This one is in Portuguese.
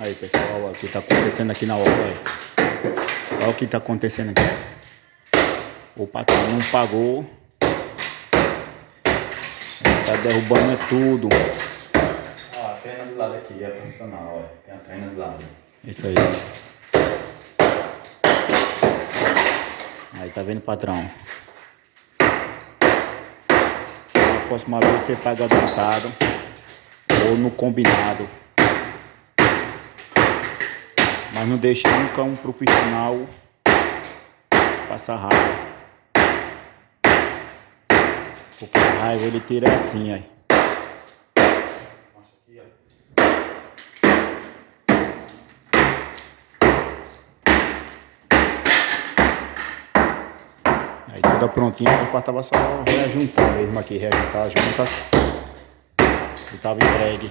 Aí pessoal, olha o que tá acontecendo aqui na obra. Olha o que tá acontecendo aqui. O patrão não pagou. Ele tá derrubando tudo. Ó, a trena do lado aqui é funcional, olha. Tem a trena do lado. Isso aí. Aí tá vendo, patrão? A próxima vez você paga adiantado ou no combinado. Mas não deixe nunca um profissional passar raiva. Porque a raiva ele tira assim, aí. Aí toda prontinha, só faltava só reajuntar mesmo aqui, reajuntar as juntas e tava entregue.